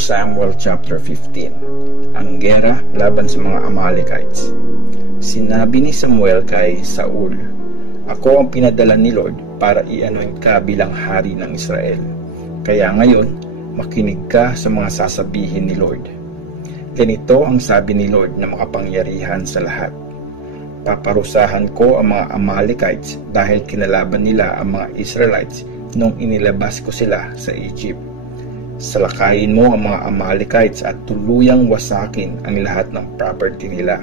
Samuel chapter 15. Ang gera laban sa mga Amalekites. Sinabi ni Samuel kay Saul, "Ako ang pinadala ni Lord para i-anoint ka bilang hari ng Israel. Kaya ngayon, makinig ka sa mga sasabihin ni Lord. Ganito ang sabi ni Lord na makapangyarihan sa lahat. Paparusahan ko ang mga Amalekites dahil kinalaban nila ang mga Israelites nung inilabas ko sila sa Egypt. Salakayin mo ang mga Amalekites at tuluyang wasakin ang lahat ng property nila.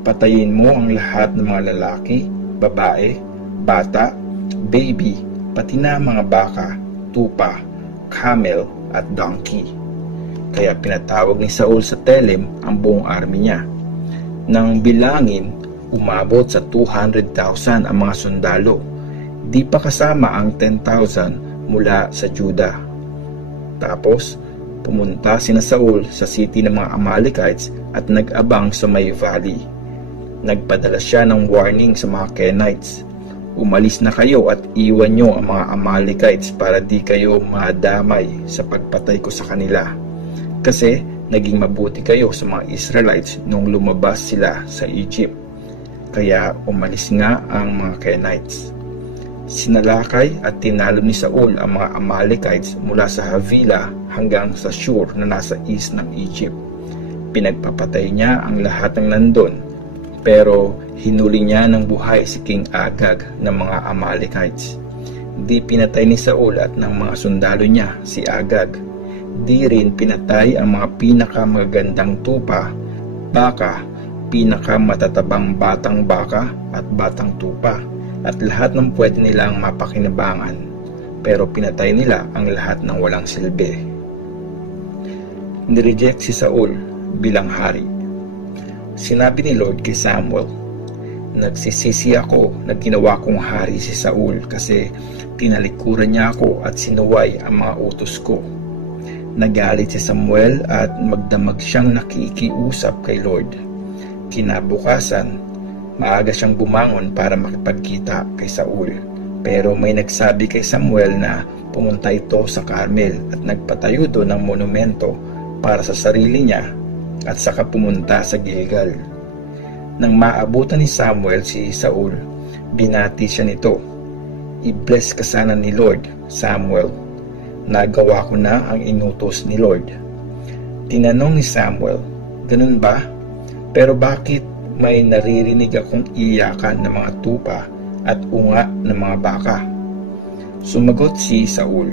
Patayin mo ang lahat ng mga lalaki, babae, bata, baby, pati na mga baka, tupa, camel at donkey." Kaya pinatawag ni Saul sa Telem ang buong army niya. Nang bilangin, umabot sa 200,000 ang mga sundalo, di pa kasama ang 10,000 mula sa Judah. Tapos, pumunta sina Saul sa city ng mga Amalekites at nag-abang sa may valley. Nagpadala siya ng warning sa mga Kenites, "Umalis na kayo at iwan nyo ang mga Amalekites para di kayo madamay sa pagpatay ko sa kanila. Kasi naging mabuti kayo sa mga Israelites nung lumabas sila sa Egypt." Kaya umalis nga ang mga Kenites. Sinalakay at tinalo ni Saul ang mga Amalekites mula sa Havilah hanggang sa Shur na nasa east ng Egypt. Pinagpapatay niya ang lahat ng nandun, pero hinuli niya ng buhay si King Agag ng mga Amalekites. Di pinatay ni Saul at ng mga sundalo niya si Agag. Di rin pinatay ang mga pinakamagandang tupa, baka, pinakamatatabang batang baka at batang tupa, at lahat ng pwede nilang mapakinabangan, pero pinatay nila ang lahat ng walang silbi. Nireject si Saul bilang hari. Sinabi ni Lord kay Samuel, "Nagsisisi ako na ginawa kong hari si Saul kasi tinalikuran niya ako at sinuway ang mga utos ko." Nagalit si Samuel at magdamag siyang nakikiusap kay Lord. Kinabukasan, maaga siyang bumangon para makipagkita kay Saul. Pero may nagsabi kay Samuel na pumunta ito sa Carmel at nagpatayo doon ng monumento para sa sarili niya at saka pumunta sa Gilgal. Nang maabutan ni Samuel si Saul, binati siya nito, "I-bless ka sana ni Lord, Samuel. Nagawa ko na ang inutos ni Lord." Tinanong ni Samuel, "Ganun ba? Pero bakit may naririnig akong iyakan ng mga tupa at unga ng mga baka?" Sumagot si Saul,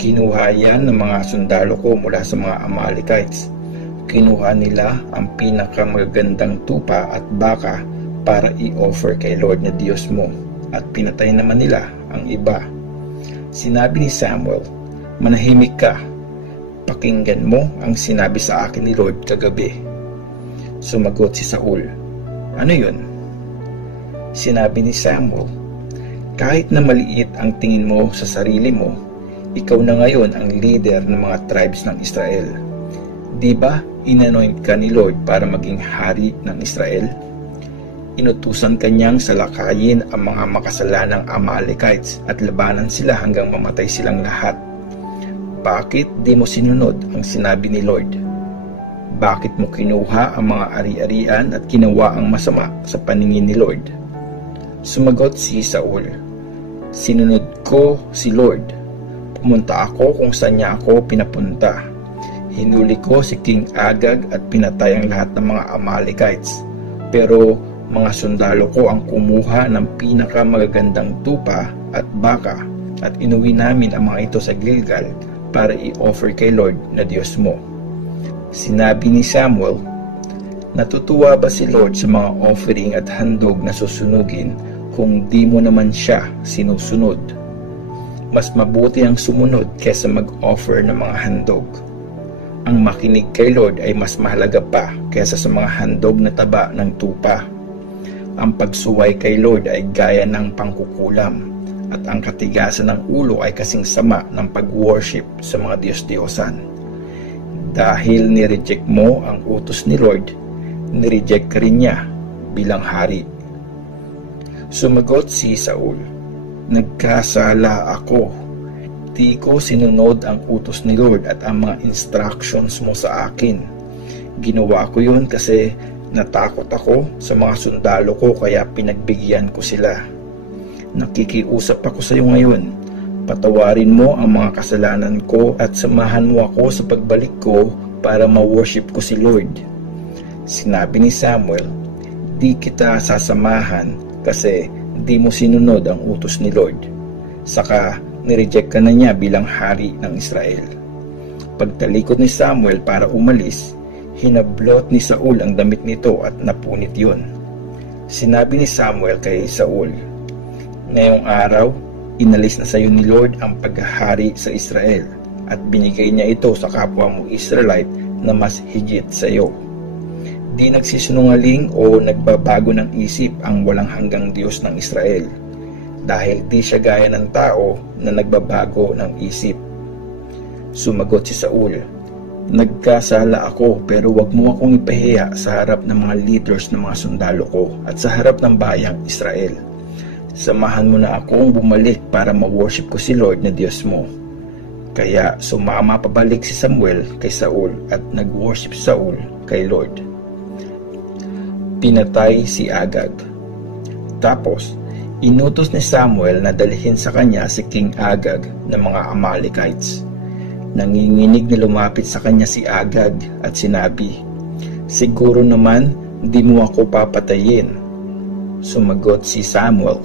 "Kinuha yan ng mga sundalo ko mula sa mga Amalekites. Kinuha nila ang pinakamagandang tupa at baka para i-offer kay Lord na Diyos mo, at pinatay naman nila ang iba." Sinabi ni Samuel, "Manahimik ka. Pakinggan mo ang sinabi sa akin ni Lord kagabi." Sumagot si Saul, "Ano yun?" Sinabi ni Samuel, "Kahit na maliit ang tingin mo sa sarili mo, ikaw na ngayon ang leader ng mga tribes ng Israel. Di ba inanoint ka ni Lord para maging hari ng Israel? Inutusan kanyang salakayin ang mga makasalanang Amalekites at labanan sila hanggang mamatay silang lahat. Bakit di mo sinunod ang sinabi ni Lord? Bakit mo kinuha ang mga ari-arian at ginawa ang masama sa paningin ni Lord?" Sumagot si Saul, "Sinunod ko si Lord. Pumunta ako kung saan niya ako pinapunta. Hinuli ko si King Agag at pinatay ang lahat ng mga Amalekites. Pero mga sundalo ko ang kumuha ng pinakamagagandang tupa at baka at inuwi namin ang mga ito sa Gilgal para i-offer kay Lord na Diyos mo." Sinabi ni Samuel, "Natutuwa ba si Lord sa mga offering at handog na susunugin kung di mo naman siya sinusunod? Mas mabuti ang sumunod kaysa mag-offer ng mga handog. Ang makinig kay Lord ay mas mahalaga pa kaysa sa mga handog na taba ng tupa. Ang pagsuway kay Lord ay gaya ng pangkukulam, at ang katigasan ng ulo ay kasing sama ng pag-worship sa mga Diyos-Diyosan. Dahil nireject mo ang utos ni Lord, nireject ka rin niya bilang hari." Sumagot si Saul, "Nagkasala ako. Di ko sinunod ang utos ni Lord at ang mga instructions mo sa akin. Ginawa ko yun kasi natakot ako sa mga sundalo ko kaya pinagbigyan ko sila. Nakikiusap ako sa iyo ngayon. Patawarin mo ang mga kasalanan ko at samahan mo ako sa pagbalik ko para ma-worship ko si Lord. Sinabi ni Samuel, di kita sasamahan kasi di mo sinunod ang utos ni Lord. Saka nireject ka na niya bilang hari ng Israel. Pagtalikod ni Samuel para umalis, hinablot ni Saul ang damit nito at napunit yun. Sinabi ni Samuel kay Saul, ngayong araw, inalis na sa iyo ni Lord ang paghahari sa Israel at binigay niya ito sa kapwa mo Israelite na mas higit sa iyo. Di nagsisinungaling o nagbabago ng isip ang walang hanggang Diyos ng Israel dahil di siya gaya ng tao na nagbabago ng isip. Sumagot si Saul, nagkasala ako pero wag mo akong ipahiya sa harap ng mga leaders ng mga sundalo ko at sa harap ng bayang Israel. Samahan mo na akong bumalik para ma-worship ko si Lord na Diyos mo. Kaya sumama pabalik si Samuel kay Saul at nag-worship Saul kay Lord. Pinatay si Agag. Tapos, inutos ni Samuel na dalhin sa kanya si King Agag ng mga Amalekites. Nanginginig na lumapit sa kanya si Agag at sinabi, siguro naman di mo ako papatayin. Sumagot si Samuel,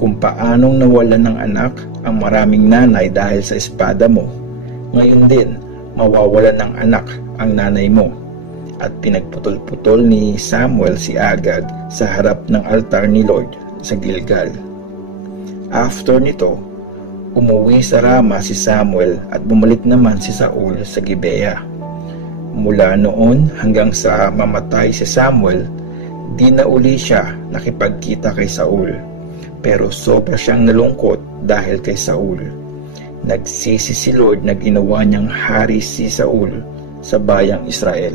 kung paanong nawalan ng anak ang maraming nanay dahil sa espada mo, ngayon din mawawalan ng anak ang nanay mo. At pinagputol-putol ni Samuel si Agag sa harap ng altar ni Lord sa Gilgal. After nito, umuwi sa Rama si Samuel at bumalik naman si Saul sa Gibea. Mula noon hanggang sa mamatay si Samuel, di na uli siya nakipagkita kay Saul. Pero sobra siyang nalungkot dahil kay Saul. Nagsisi si Lord na ginawa niyang hari si Saul sa bayang Israel.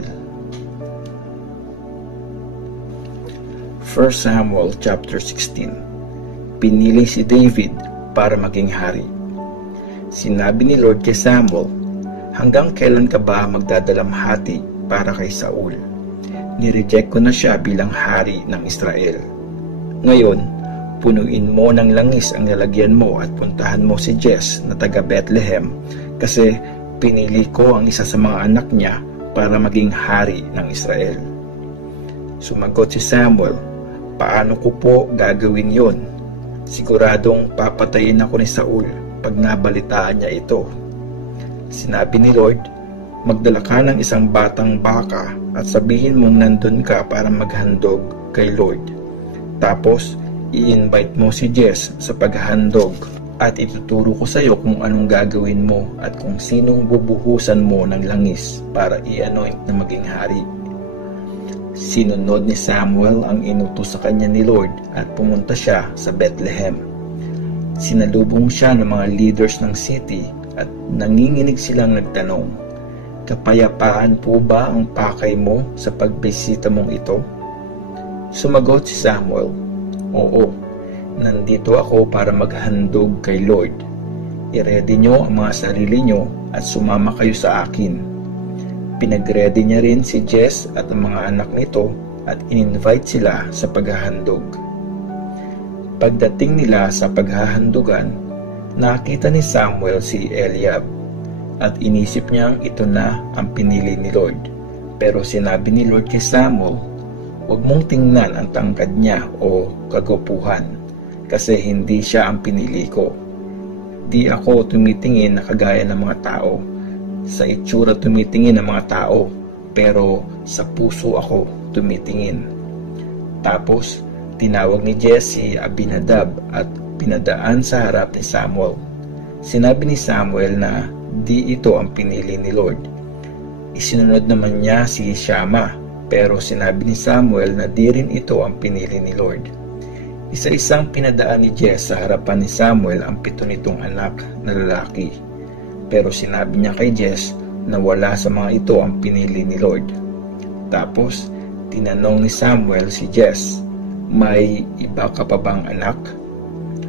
1 Samuel chapter 16. Pinili si David para maging hari. Sinabi ni Lord kay Samuel, hanggang kailan ka ba magdadalamhati para kay Saul? Nireject ko na siya bilang hari ng Israel. Ngayon, punuin mo ng langis ang lalagyan mo at puntahan mo si Jess na taga Bethlehem kasi pinili ko ang isa sa mga anak niya para maging hari ng Israel. Sumagot si Samuel, paano ko po gagawin yon? Siguradong papatayin ako ni Saul pag nabalitaan niya ito. Sinabi ni Lord, magdala ka ng isang batang baka at sabihin mong nandun ka para maghandog kay Lord. Tapos, i-invite mo si Jess sa paghahandog at ituturo ko sa iyo kung anong gagawin mo at kung sinong bubuhusan mo ng langis para i-anoint na maging hari. Sinunod ni Samuel ang inutos sa kanya ni Lord at pumunta siya sa Bethlehem. Sinalubong siya ng mga leaders ng city at nanginginig silang nagtanong, kapayapaan po ba ang pakay mo sa pagbisita mong ito? Sumagot si Samuel, oo, nandito ako para maghandog kay Lord. I-ready nyo ang mga sarili nyo at sumama kayo sa akin. Pinag-ready niya rin si Jess at ang mga anak nito at in-invite sila sa paghahandog. Pagdating nila sa paghahandugan, nakita ni Samuel si Eliab at inisip niyang ito na ang pinili ni Lord. Pero sinabi ni Lord kay Samuel, huwag mong tingnan ang tangkad niya o kagupuhan kasi hindi siya ang pinili ko. Di ako tumitingin na kagaya ng mga tao. Sa itsura tumitingin ang mga tao, pero sa puso ako tumitingin. Tapos, tinawag ni Jesse Abinadab at pinadaan sa harap ni Samuel. Sinabi ni Samuel na di ito ang pinili ni Lord. Isinunod naman niya si Shammah, pero sinabi ni Samuel na di rin ito ang pinili ni Lord. Isa-isang pinadaan ni Jesse sa harapan ni Samuel ang 7 nitong anak na lalaki. Pero sinabi niya kay Jess na wala sa mga ito ang pinili ni Lord. Tapos, tinanong ni Samuel si Jess, may iba ka pa bang anak?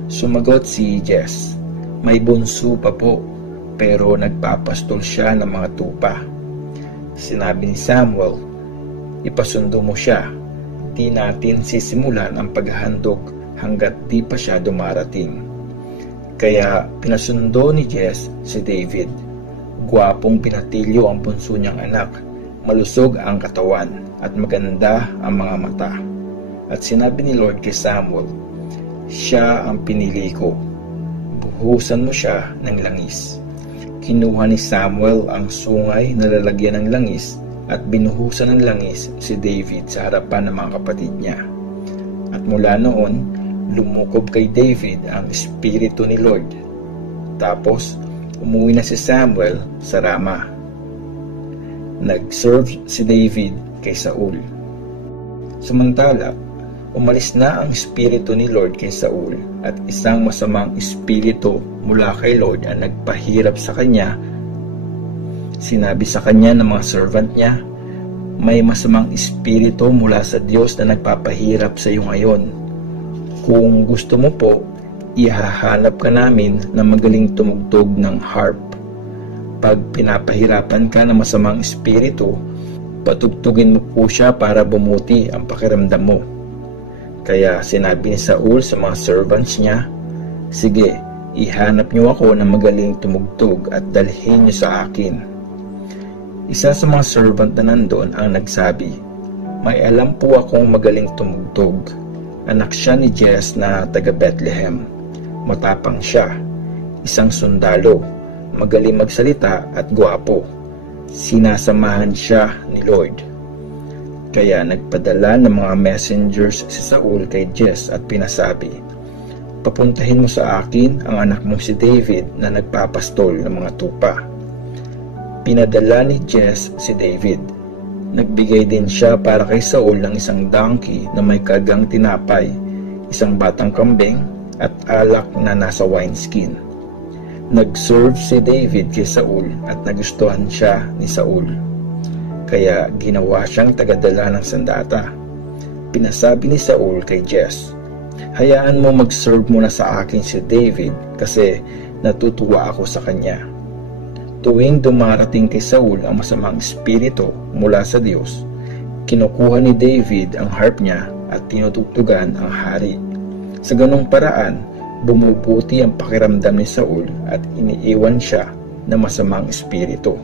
Sumagot si Jess, May bunso pa po, pero nagpapastol siya ng mga tupa. Sinabi ni Samuel, ipasundo mo siya. Di natin sisimulan ang paghahandog hanggat di pa siya dumarating. Kaya pinasundo ni Jesse si David. Gwapong pinatilyo ang bunso niyang anak, malusog ang katawan at maganda ang mga mata. At sinabi ni Lord kay Samuel, siya ang pinili ko. Buhusan mo siya ng langis. Kinuha ni Samuel ang sungay na lalagyan ng langis at binuhusan ng langis si David sa harapan ng mga kapatid niya. At mula noon, lumukob kay David ang espiritu ni Lord. Tapos, umuwi na si Samuel sa Rama. Nag-serve si David kay Saul. Samantala, umalis na ang espiritu ni Lord kay Saul at isang masamang espiritu mula kay Lord ang nagpahirap sa kanya. Sinabi sa kanya ng mga servant niya, may masamang espiritu mula sa Diyos na nagpapahirap sa iyo ngayon. Kung gusto mo po, ihahanap ka namin na magaling tumugtog ng harp. Pag pinapahirapan ka ng masamang espiritu, patugtugin mo po siya para bumuti ang pakiramdam mo. Kaya sinabi ni Saul sa mga servants niya, sige, ihanap niyo ako ng magaling tumugtog at dalhin niyo sa akin. Isa sa mga servant na nandoon ang nagsabi, may alam po akong magaling tumugtog. Anak siya ni Jesse na taga Bethlehem. Matapang siya, isang sundalo, magaling magsalita at gwapo. Sinasamahan siya ni Lord. Kaya nagpadala ng mga messengers si Saul kay Jesse at pinasabi, papuntahin mo sa akin ang anak mong si David na nagpapastol ng mga tupa. Pinadala ni Jesse si David. Nagbigay din siya para kay Saul ng isang donkey na may kagang tinapay, isang batang kambing at alak na nasa wineskin. Nag-serve si David kay Saul at nagustuhan siya ni Saul. Kaya ginawa siyang tagadala ng sandata. Pinasabi ni Saul kay Jesse, hayaan mo mag-serve muna sa akin si David kasi natutuwa ako sa kanya. Tuwing dumarating kay Saul ang masamang espiritu mula sa Diyos, kinukuha ni David ang harp niya at tinutugtugan ang hari. Sa ganong paraan, bumubuti ang pakiramdam ni Saul at iniiwan siya ng masamang espiritu.